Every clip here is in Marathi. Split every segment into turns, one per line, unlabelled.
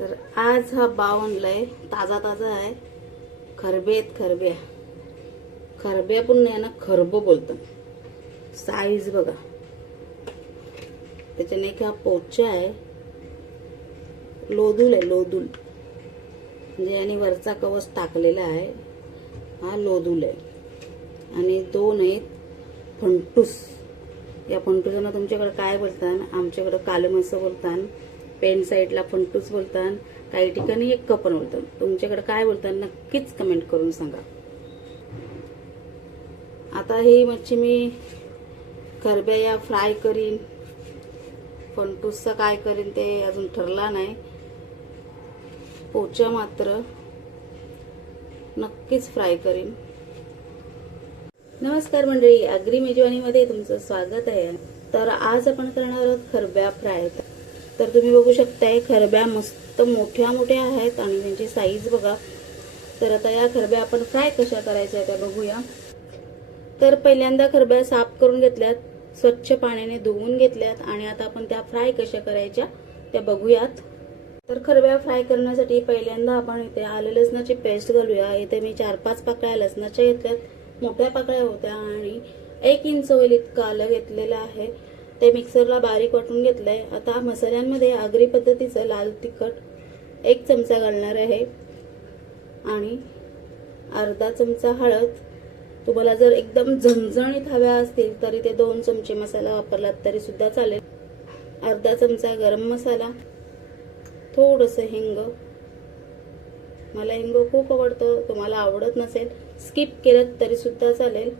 तर आज हा बाव आणलाय ताजा ताजा आहे. खरबे आहेत खरब्या. खरब्या पण नाही ना खरब बोलतात. साईज बघा. त्याच्याने एक हा पोचा आहे. लोदूल आहे लोदूल. म्हणजे आणि वरचा कवच टाकलेला आहे. हा लोदूल आहे. आणि दोन आहेत फंटूस. या फंटुसांना तुमच्याकडे काय बोलतात आमच्याकडे कालमसं बोलतात पेन साईडला फंटूस बोलतात काही ठिकाणी एक पण बोलतात. तुमच्याकडे काय बोलतात नक्कीच कमेंट करून सांगा. आता ही मच्छी मी खरब्या या फ्राय करीन. फंटूसचा काय करीन ते अजून ठरला नाही. पोचा मात्र नक्कीच फ्राय करीन. नमस्कार मंडळी अग्री मेजवानीमध्ये तुमचं स्वागत आहे. तर आज आपण करणार आहोत खरब्या फ्राय. तर तुम्ही बघू शकताय खरब्या मस्त मोठ्या मोठ्या आहेत आणि त्यांची साईज बघा. तर आता या खरब्या आपण फ्राय कशा करायच्या त्या बघूया. तर पहिल्यांदा खरब्या साफ करून घेतल्यात स्वच्छ पाण्याने धुवून घेतल्यात आणि आता आपण त्या फ्राय कशा करायच्या त्या बघूयात. तर खरब्या फ्राय करण्यासाठी पहिल्यांदा आपण इथे आलं लसणाची पेस्ट घालूया. इथे मी चार पाच पाकळ्या लसणाच्या घेतल्यात. मोठ्या पाकळ्या होत्या आणि एक इंच होईल इतकं आलं घेतलेलं आहे. ते मिक्सरला बारीक वाटून घेतलंय. आता मसाल्यांमध्ये आगरी पद्धतीचं लाल तिखट एक चमचा घालणार आहे. आणि अर्धा चमचा हळद. तुम्हाला जर एकदम झणझणीत हव्या असतील तरी ते दोन चमचे मसाला वापरलात तरी सुद्धा चालेल. अर्धा चमचा गरम मसाला. थोडंसं हिंग. मला हिंग खूप आवडतं. तुम्हाला आवडत नसेल स्किप केलं तरी सुद्धा चालेल.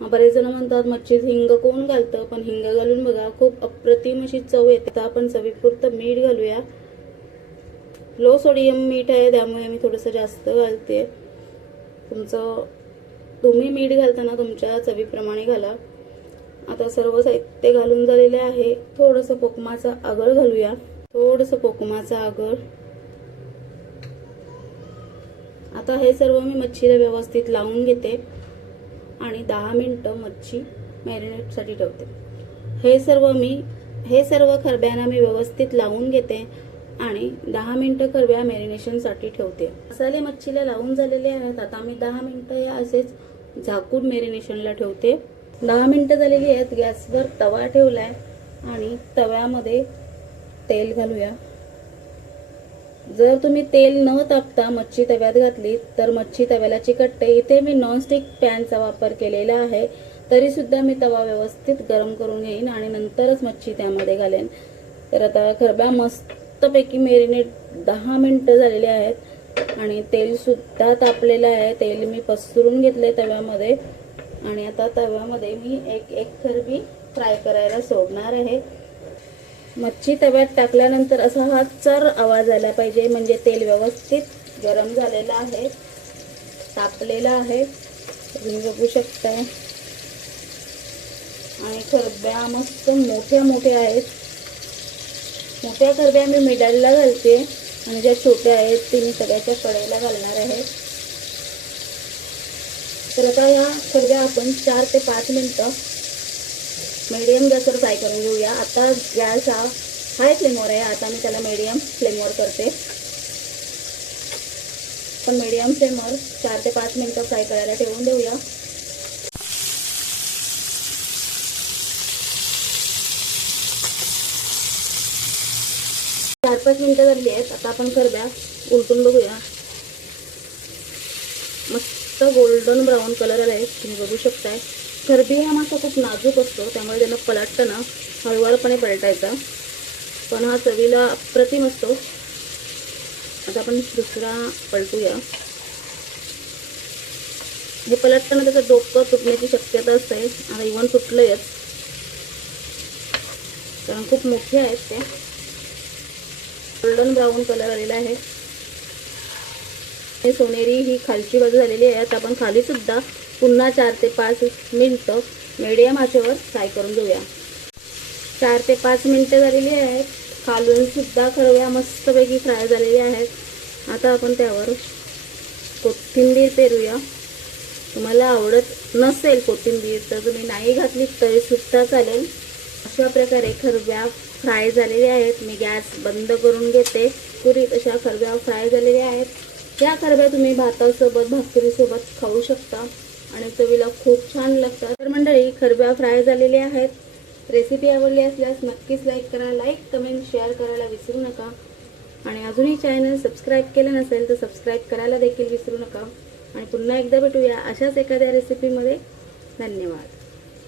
बरेच जण म्हणतात मच्छीत हिंग कोण घालतं? पण हिंग घालून बघा खूप अप्रतिम अशी चव येते. आता आपण चवीपुरतं मीठ घालूया. लो सोडियम मीठ आहे त्यामुळे मी थोडंसं जास्त घालते. तुमचं तुम्ही मीठ घालताना तुमच्या चवीप्रमाणे घाला. आता सर्व साहित्य घालून झालेले आहे. थोडंसं कोकमाचा आगळ घालूया. थोडंसं कोकमाचा आगळ. आता हे सर्व मी मच्छीला व्यवस्थित लावून घेते. आणि दहा मिनटं मच्छी मॅरिनेटसाठी ठेवते. हे सर्व मी हे सर्व खरब्यांना मी व्यवस्थित लावून घेते आणि दहा मिनटं खरब्या मॅरिनेशनसाठी ठेवते. मसाले मच्छीला लावून झालेले आहेत. आता मी दहा मिनटं या असेच झाकून मॅरिनेशनला ठेवते. दहा मिनटं झालेली आहेत. गॅसवर तवा ठेवला आहे आणि तव्यामध्ये तेल घालूया. जर तुम्ही तेल न तापता मच्छी तव्यात घातली तर मच्छी तव्याला चिकटते. इथे मी नॉनस्टिक पॅनचा वापर केलेला आहे. तरी सुद्धा मी तवा व्यवस्थित गरम करून घेईन आणि नंतरच मच्छी त्यामध्ये घालेन. तर आता खरब्या मस्तपैकी मेरिनेट दहा मिनटं झालेली आहेत आणि तेलसुद्धा तापलेलं आहे. तेल मी पसरून घेतले तव्यामध्ये. आणि आता तव्यामध्ये मी एक एक खरबी फ्राय करायला सोडणार आहे. मच्छी तव्यात टाकल्यानंतर असा हा चर आवाज आला पाहिजे म्हणजे तेल व्यवस्थित गरम झालेलं आहे तापलेलं आहे. तुम्ही बघू शकताय. आणि खरब्या मस्त मोठ्या मोठ्या आहेत. मोठ्या खरब्या मी मिडलला घालते. आणि ज्या छोट्या आहेत ते मी सगळ्याच्या कडेला घालणार आहे. तर आता या खरब्या आपण चार ते पाच मिनटं मीडियम गॅसवर फ्राय करून घेऊया. आता गॅस हा हाय फ्लेमवर आहे. आता मी त्याला मीडियम फ्लेमवर करते. पण मीडियम फ्लेमवर चार ते पाच मिनटं फ्राय करायला ठेवून देऊया. चार पाच मिनटं झाली आहेत. आता आपण करब्या उलटून बघूया. मस्त गोल्डन ब्राऊन कलर आला आहे तुम्ही बघू शकताय. खरबी हा मासा खूप नाजूक असतो त्यामुळे त्याला पलटताना हळूवारपणे पलटायचा. पण हा चवीला अप्रतिम असतो. आता आपण दुसरा पलटूया. हे पलटताना त्याचं डोकं तुटण्याची शक्यता असते. आता इव्हन तुटलंयच. कारण खूप मोठे आहेत ते. गोल्डन ब्राऊन कलर आलेला आहे. हे सोनेरी ही खालची बाजू झालेली आहे. आता आपण खाली सुद्धा पुन्हा चार ते पाच मिनटं मीडियम आचेवर फ्राय करून घेऊया. चार ते पाच मिनटं झालेली आहेत. खालूनसुद्धा खरव्या मस्तपैकी फ्राय झालेली आहेत. आता आपण त्यावर कोथिंबीर पेरूया. तुम्हाला आवडत नसेल कोथिंबीर तर तुम्ही नाही घातली तरी सुद्धा चालेल. अशा प्रकारे खरब्या फ्राय झालेल्या आहेत. मी गॅस बंद करून घेते. पुरी अशा खरब्या फ्राय झालेल्या आहेत. या खरब्या तुम्ही भातासोबत भाकरीसोबत खाऊ शकता. आणि चवीला खूप छान लागतात. तर मंडळी खरब्या फ्राय झालेल्या आहेत. रेसिपी आवडली असल्यास नक्कीच लाईक करा. लाईक कमेंट शेअर करायला विसरू नका. आणि अजूनही चॅनल सबस्क्राईब केलं नसेल तर सबस्क्राईब करायला देखील विसरू नका. आणि पुन्हा एकदा भेटूया अशाच एखाद्या रेसिपीमध्ये धन्यवाद.